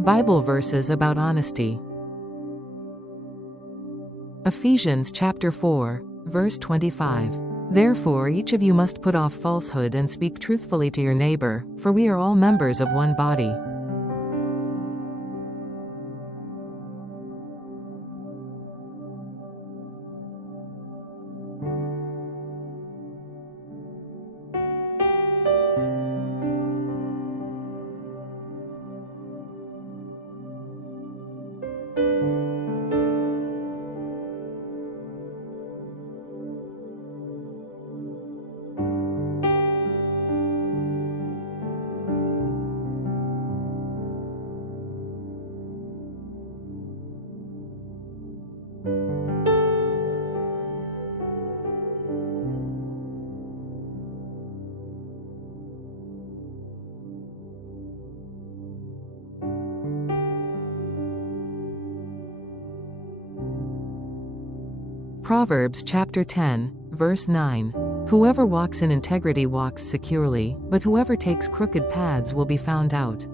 Bible verses about honesty. Ephesians chapter 4, verse 25. Therefore each of you must put off falsehood and speak truthfully to your neighbor, for we are all members of one body. Proverbs chapter 10, verse 9. Whoever walks in integrity walks securely, but whoever takes crooked paths will be found out.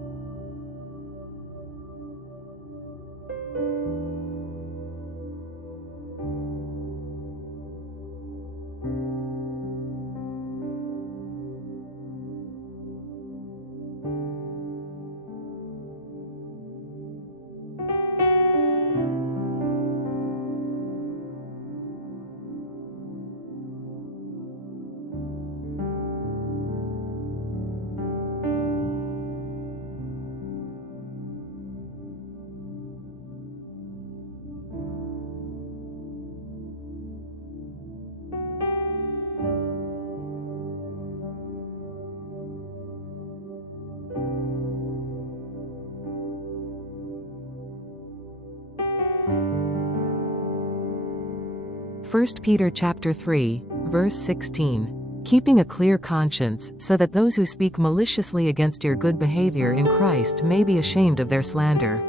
First Peter chapter 3, verse 16. Keeping a clear conscience, so that those who speak maliciously against your good behavior in Christ may be ashamed of their slander.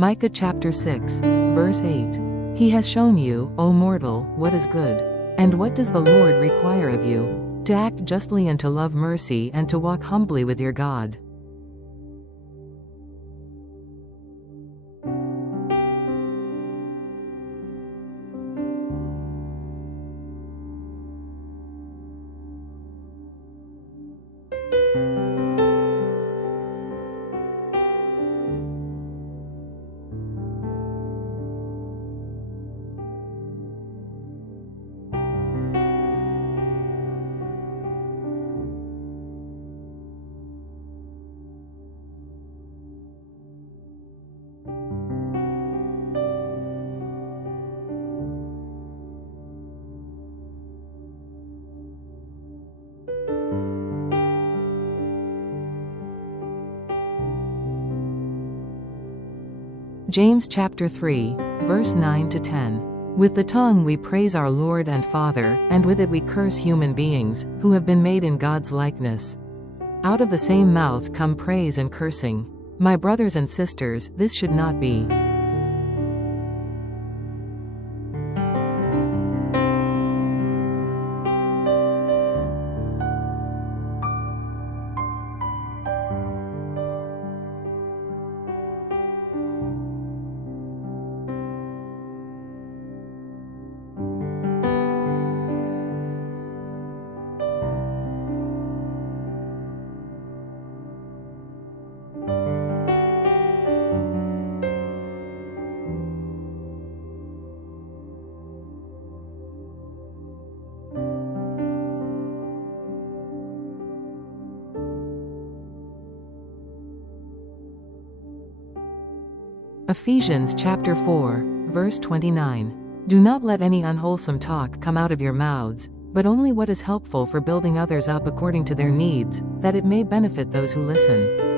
Micah chapter 6, verse 8. He has shown you, O mortal, what is good. And what does the Lord require of you? To act justly and to love mercy and to walk humbly with your God. James chapter 3, verse 9 to 10. With the tongue we praise our Lord and Father, and with it we curse human beings, who have been made in God's likeness. Out of the same mouth come praise and cursing. My brothers and sisters, this should not be. Ephesians chapter 4, verse 29. Do not let any unwholesome talk come out of your mouths, but only what is helpful for building others up according to their needs, that it may benefit those who listen.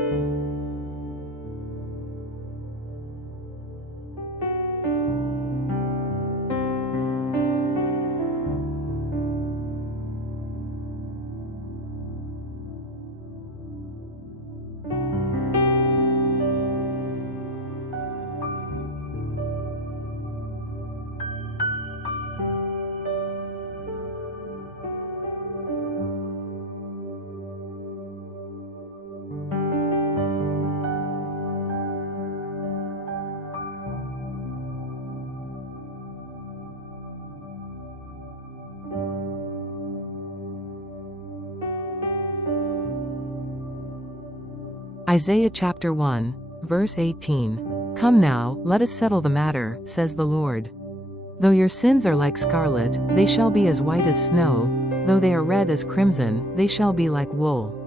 Isaiah chapter 1, verse 18. Come now, let us settle the matter, says the Lord. Though your sins are like scarlet, they shall be as white as snow, though they are red as crimson, they shall be like wool.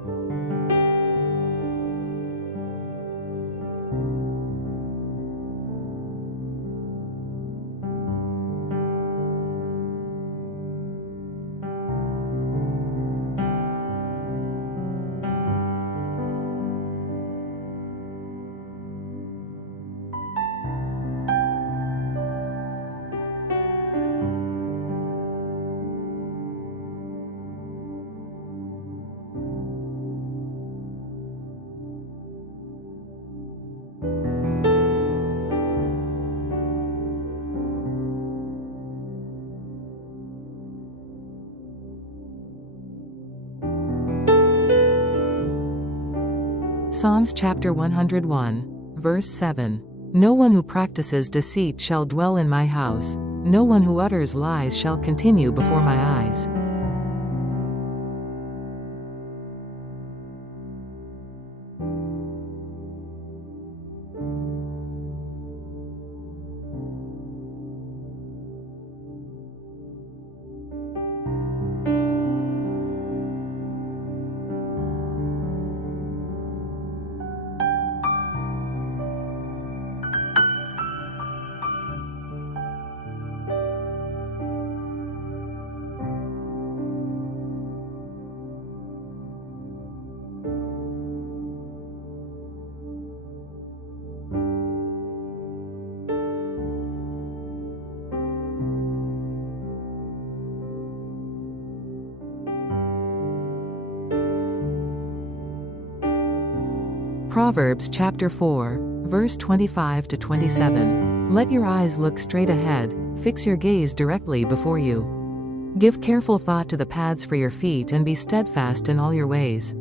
Psalms chapter 101, verse 7. No one who practices deceit shall dwell in my house, no one who utters lies shall continue before my eyes. Proverbs chapter 4, verse 25 to 27. Let your eyes look straight ahead, fix your gaze directly before you. Give careful thought to the paths for your feet and be steadfast in all your ways.